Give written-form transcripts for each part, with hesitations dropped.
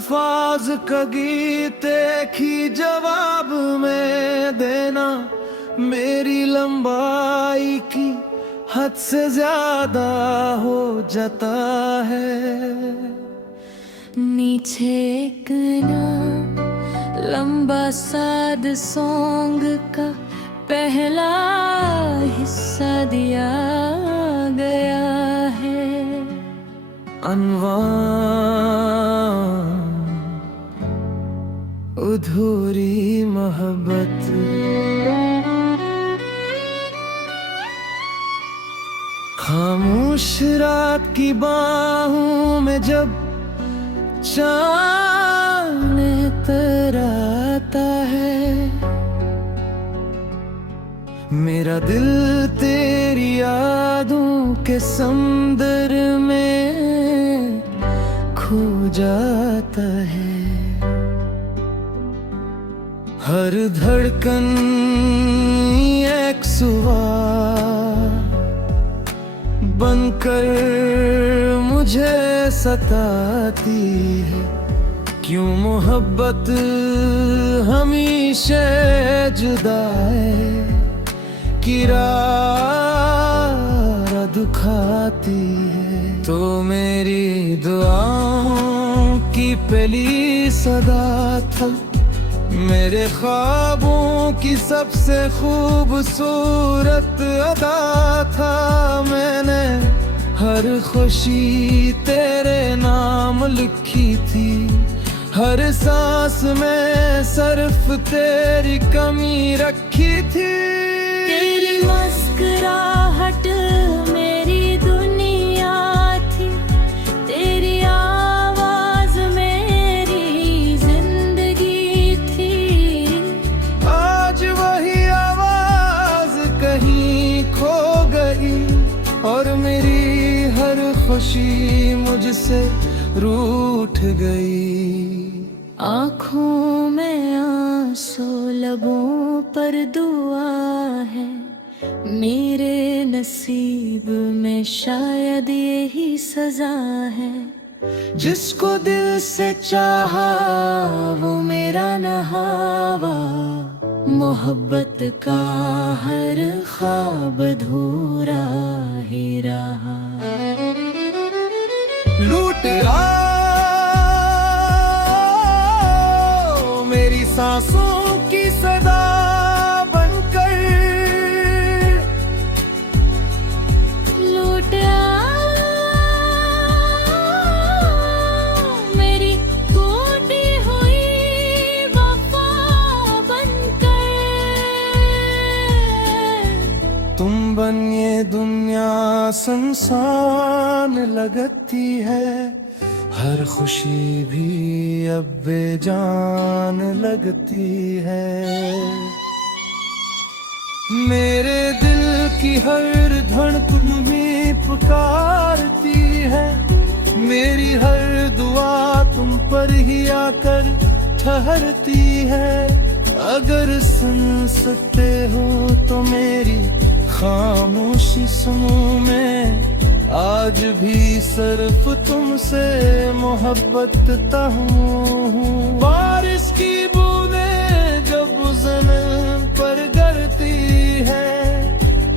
अल्फाज का गीत एक ही जवाब में देना मेरी लंबाई की हद से ज्यादा हो जाता है। नीचे एक ना लंबा साद सॉन्ग का पहला हिस्सा दिया गया है। अनवान अधूरी मोहब्बत, खामोश रात की बाहों में जब चांद तराता है, मेरा दिल तेरी यादों के समुंदर में खो जाता है। हर धड़कन एक सवाल बनकर मुझे सताती है। क्यों मोहब्बत हमेशा जुदा है, किरारा दुखाती है। तो मेरी दुआओं की पहली सदा था, मेरे ख्वाबों की सबसे खूबसूरत अदा था। मैंने हर खुशी तेरे नाम लिखी थी, हर सांस में सिर्फ तेरी कमी रखी थी। तेरी मुस्कुराहट मेरी दुनिया थी, तेरी आवाज मेरी जिंदगी थी। आज वही आवाज कहीं खो गई और मेरी हर खुशी मुझसे रूठ गई। आँखों में आंसू लबों पर दुआ है, मेरे नसीब में शायद यही सजा है। जिसको दिल से चाहा वो मेरा नहावा, मोहब्बत का हर ख्वाब अधूरा ही रहा। लूट मेरी सांसों की सदा बनकर, लूट मेरी टूटी हुई वफा बनकर। तुम बनिए दुनिया संसान लगती है, हर खुशी भी अब बेजान लगती है। मेरे दिल की हर धड़कन भी पुकारती है, मेरी हर दुआ तुम पर ही आकर ठहरती है। अगर सुन सकते हो तो मेरी खामोशी सुनो, मैं आज भी सिर्फ तुमसे मोहब्बत हूँ। बारिश की बूंदें जब ज़मीन पर गिरती है,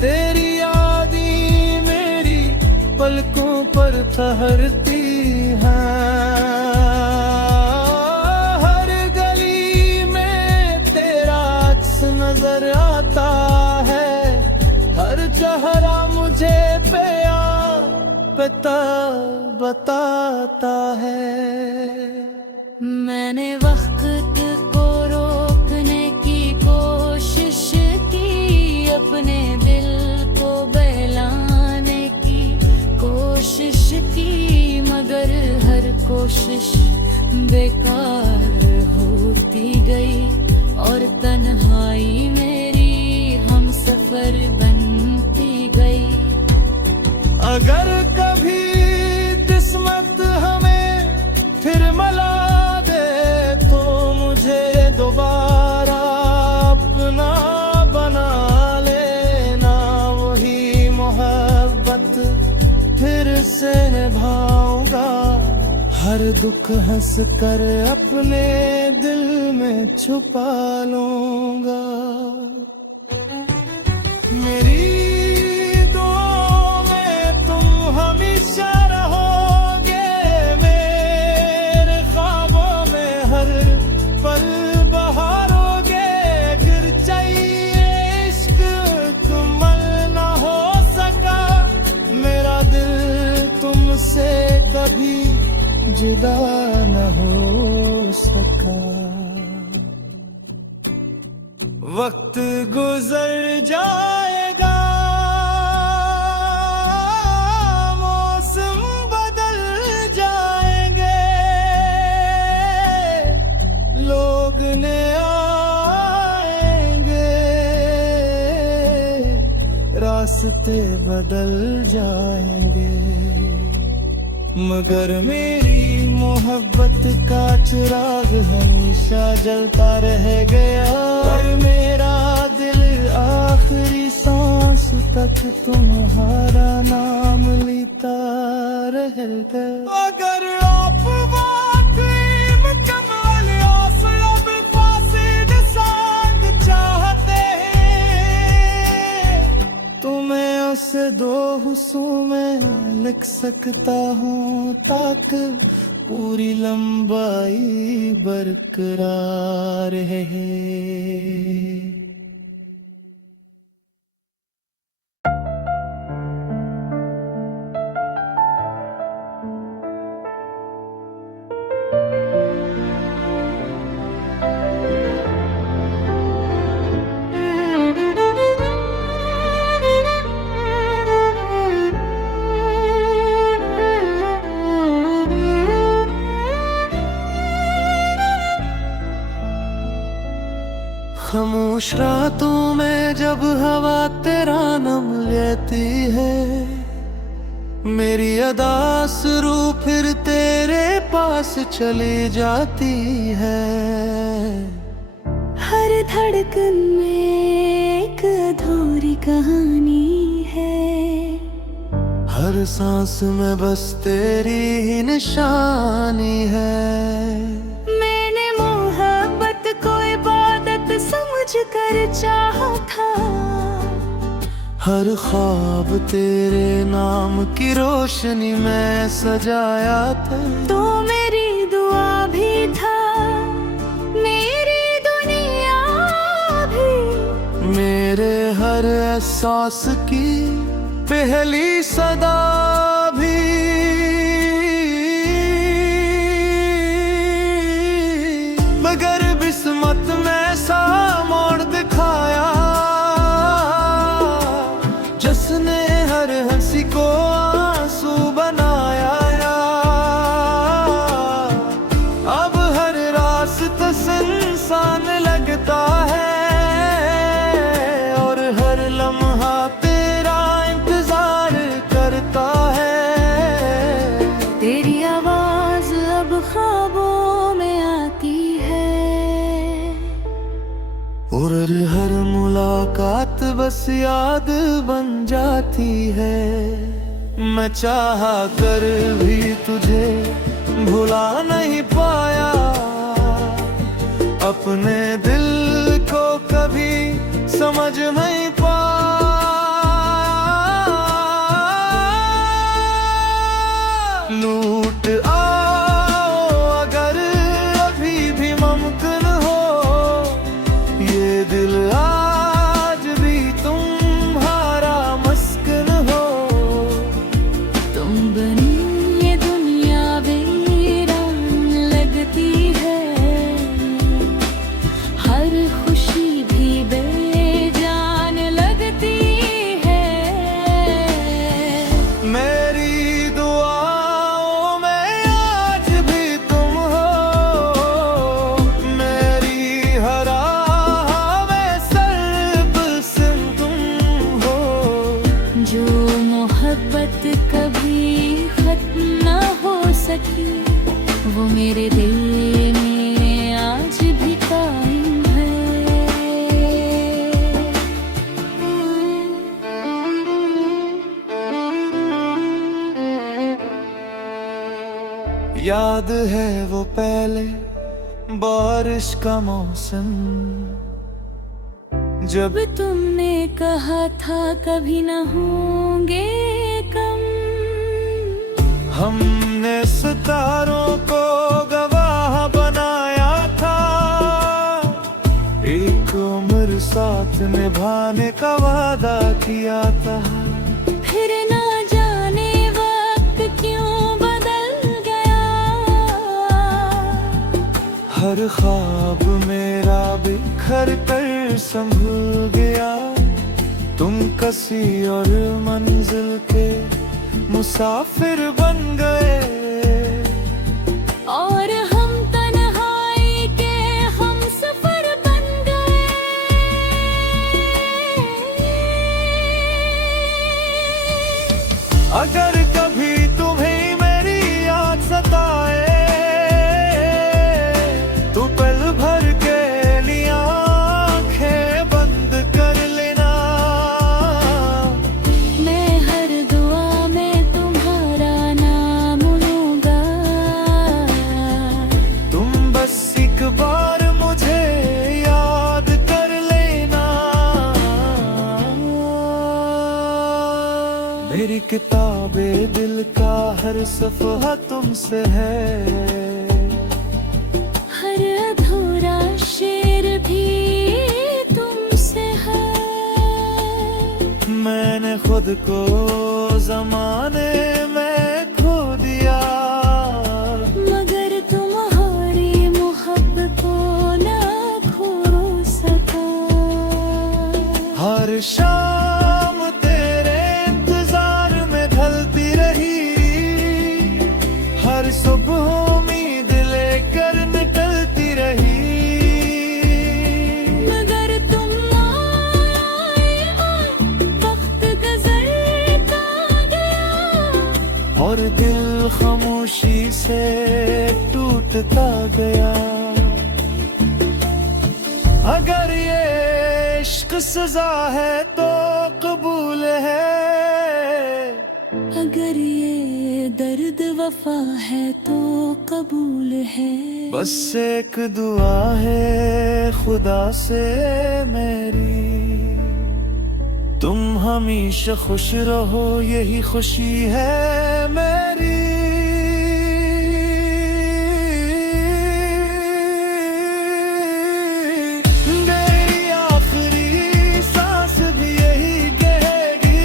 तेरी यादें मेरी पलकों पर ठहरती हैं। हर गली में तेरा अक्स नजर आता है, हर चेहरा मुझे बताता है। मैंने वक्त को रोकने की कोशिश की, अपने दिल को बहलाने की कोशिश की, मगर हर कोशिश बेकार होती गई और तन्हाई मेरी हमसफर बनती गई। अगर कभी किस्मत हमें फिर मिला दे तो मुझे दोबारा अपना बना लेना। वही मोहब्बत फिर से निभाऊंगा, हर दुख हंस कर अपने दिल में छुपा लूंगा। मेरी दुआओं में तुम हमेशा रहोगे, मेरे ख्वाबों में हर पल बहारोगे। गिर चाहिए इश्क कमल ना हो सका, मेरा दिल तुमसे कभी जुदा न हो सका। वक्त गुजर जाएगा, मौसम बदल जाएंगे, लोग ने आएंगे, रास्ते बदल जाएंगे। मगर मेरी मोहब्बत का चिराग हमेशा जलता रह गया, और मेरा दिल आखिरी सांस तक तुम्हारा नाम लेता रह गया। अगर आप वाकई मुकम्मल असलब फासिद सांग चाहते हैं, तो मैं उसे दो हुस्सों में लिख सकता हूँ, ताकि पूरी लंबाई बरकरार है। खामोश रातों में जब हवा तेरा नाम लेती है, मेरी अदा शुरू फिर तेरे पास चली जाती है। हर धड़कन में एक अधूरी कहानी है, हर सांस में बस तेरी ही निशानी है। मैंने मोहब्बत को इबादत समझ कर चाहा था, हर ख्वाब तेरे नाम की रोशनी में सजाया था। तो मेरी दुआ भी था, मेरी दुनिया भी, मेरे हर एहसास की पहली सदा भी। मगर किस्मत में सा मोड़ दिखाया, जिसने हर हंसी को आंसू बनाया। अब हर रास्ता सुनसान लगता है, और हर लम्हा तेरा इंतजार करता है। तेरी आवाज अब ख्वाबों में आती है, और हर मुलाकात बस याद बन जाती है। मैं चाहा कर भी तुझे भुला नहीं पाया, अपने दिल को कभी समझ नहीं पाया। लूट आओ अगर अभी भी मुमकिन हो, ये दिल आज भी तुम्हारा मस्कन हो। तुम बनी ये दुनिया वीरान लगती है, हर खुशी भी बेजान लगती है। मेरी दुआओं में आज भी तुम हो, मेरी हर आह में सर्वसिम तुम हो। जो मोहब्बत कभी खत्म न हो सकी, वो मेरे दिल में आज भी कायम है। याद याद है वो पहले बारिश का मौसम, जब तुमने कहा था कभी न होंगे कम। हमने सितारों को गवाह बनाया था, एक उम्र साथ निभाने का वादा किया था। फिर ना जाने वक्त क्यों बदल गया, हर ख्वाब मेरा बिखर कर संभल गया। तुम कसी और मंजिल के मुसाफिर बन गए, और हम तन्हाई के हम सफर बन गए। अगर कभी तुम्हें मेरी याद सताए, तो पल भर के लिए आंखें बंद कर लेना। मैं हर दुआ में तुम्हारा नाम लूंगा, तुम बस एक बार मुझे याद कर लेना। मेरी किताबे दिल का हर सफ़हा तुमसे है, हर अधूरा शेर भी तुमसे है। मैंने खुद को ज़माने में खो दिया, मगर तुम्हारी मोहब्बत को ना खो सका। हर शाम तेरे इंतजार में ढलती रही, हर सुबह उम्मीद लेकर निकलती रही। मगर तुम आए और वक्त गुजरता गया, और दिल खामोशी से टूटता गया। अगर ये इश्क सजा है तो कबूल है, अगर ये दर्द वफा है तो कबूल है। बस एक दुआ है खुदा से मेरी, तुम हमेशा खुश रहो, यही खुशी है मेरी। मेरी आखिरी सांस भी यही कहेगी,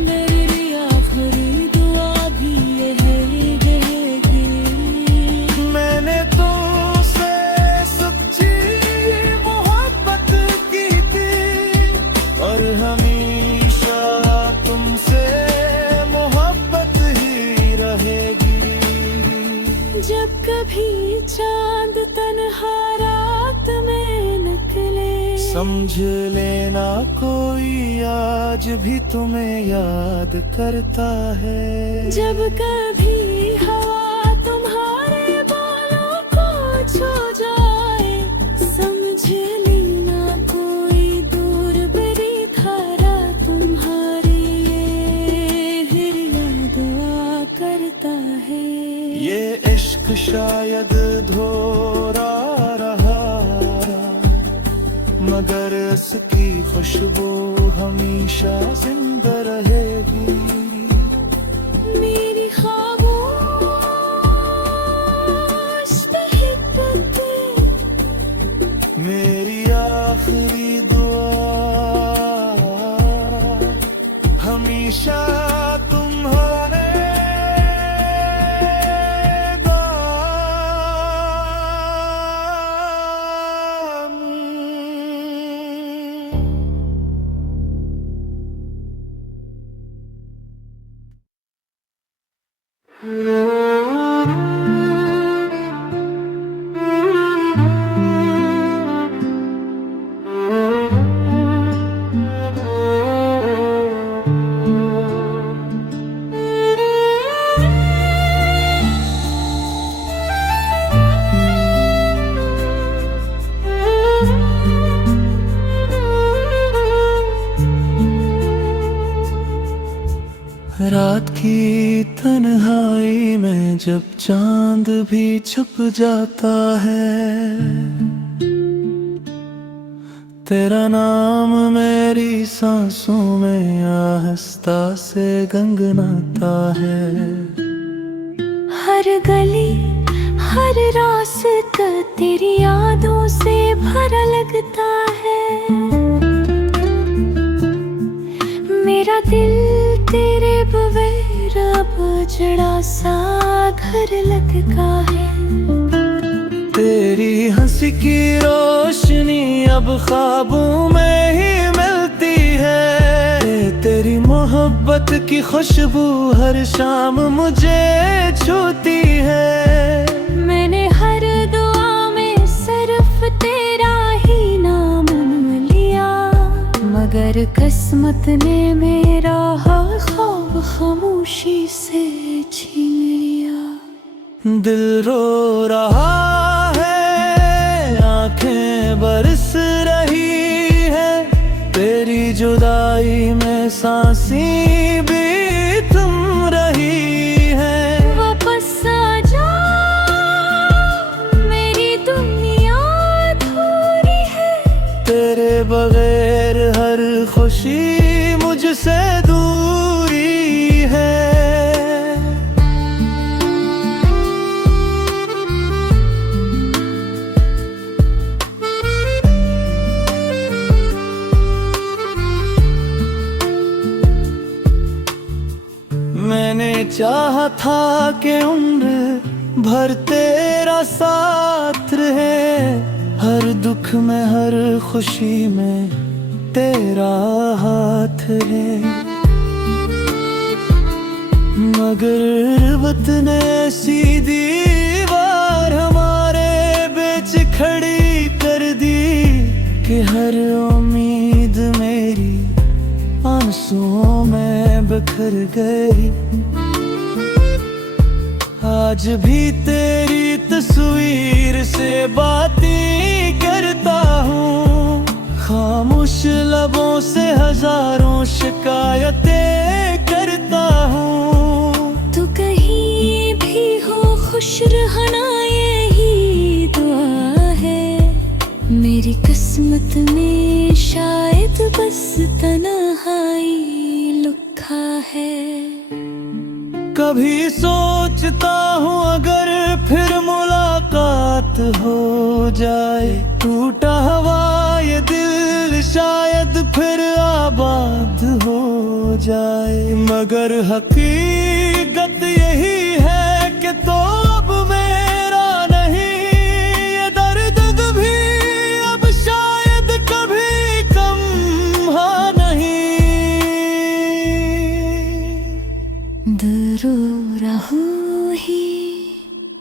मेरी आखिरी दुआ भी यही रहेगी। मैंने तुमसे सच्ची मोहब्बत की थी, और हमेशा तुमसे मोहब्बत ही रहेगी। जब कभी चांद तन्हा रात में निकले, समझ लेना कोई आज भी तुम्हें याद करता है। जब कभी हवा तुम्हारे बालों को छू जाए, समझ लेना कोई दूर बड़ी धारा तुम्हारी ये दुआ करता है। ये इश्क शायद धोरा रहा, मगर इसकी खुशबू हमेशा जिंदा रहेगी। मेरी खामोश मोहब्बत, मेरी आखिरी दुआ हमेशा तुम्हारे रात की तन्हाई में जब चांद भी छुप जाता है, तेरा नाम मेरी सांसों में आहिस्ता से गनगनाता है। हर गली हर रास्ता तेरी यादों से भरा लगता है। मेरा दिल तेरे बगैर अब जड़ा सा घर लगता है। तेरी हंसी की रोशनी अब ख्वाबों में ही मिलती है। तेरी मोहब्बत की खुशबू हर शाम मुझे छूती है। मैंने हर दुआ में सिर्फ तेरा ही नाम लिया, मगर किस्मत ने मेरा हर ख्वाब खामोशी से छीन लिया। दिल रो रहा है, आंखें बरस रही है, तेरी जुदाई में सांसें भी थम रही है। वापस आ जा, मेरी दुनिया अधूरी है। तेरे बगैर हर खुशी मुझसे दूरी है। मैंने चाहा था कि उम्र भर तेरा साथ रहे, हर दुख में हर खुशी में तेरा हाथ है। मगर वक्त ने ऐसी दीवार हमारे बीच खड़ी कर दी कि हर उम्मीद मेरी आंसुओं में बिखर गई। आज भी तेरी तस्वीर से बातें करता हूँ, खामोश लबों से हजारों शिकायतें करता हूँ। तू कहीं भी हो खुश रहना यही दुआ है। मेरी किस्मत में शायद बस तन्हाई लिखा है। कभी सोचता हूँ अगर फिर मुलाकात हो जाए, टूटा हुआ ये दिल शायद फिर आबाद हो जाए। मगर हकीकत यही है कि तो अब मेरा नहीं, ये दर्द भी अब शायद कभी कम हा नहीं। रो रहूं ही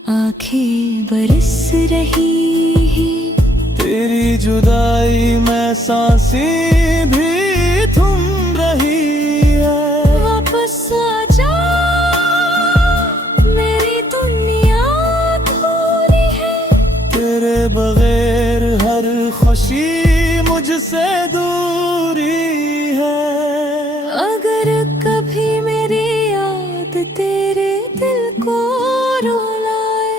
आंखें बरस रही हैं। तेरी जुदाई में सांसें भी थम रही है। वापस आ जा, मेरी दुनिया अधूरी है। तेरे बगैर हर खुशी मुझसे दूरी है। अगर कभी मेरी तेरे दिल को रुलाए,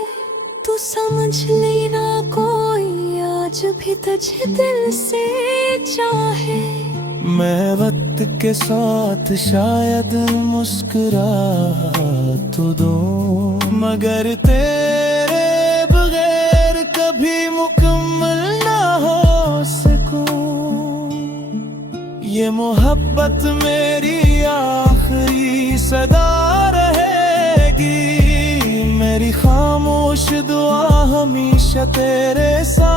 तू समझ लेना कोई आज भी तुझे दिल से चाहे। मैं वक्त के साथ शायद मुस्कुरा तो दूं, मगर तेरे बगैर कभी मुकम्मल ना हो सकूं। ये मोहब्बत मेरी आखिरी सदा रहेगी, मेरी खामोश दुआ हमेशा तेरे साथ।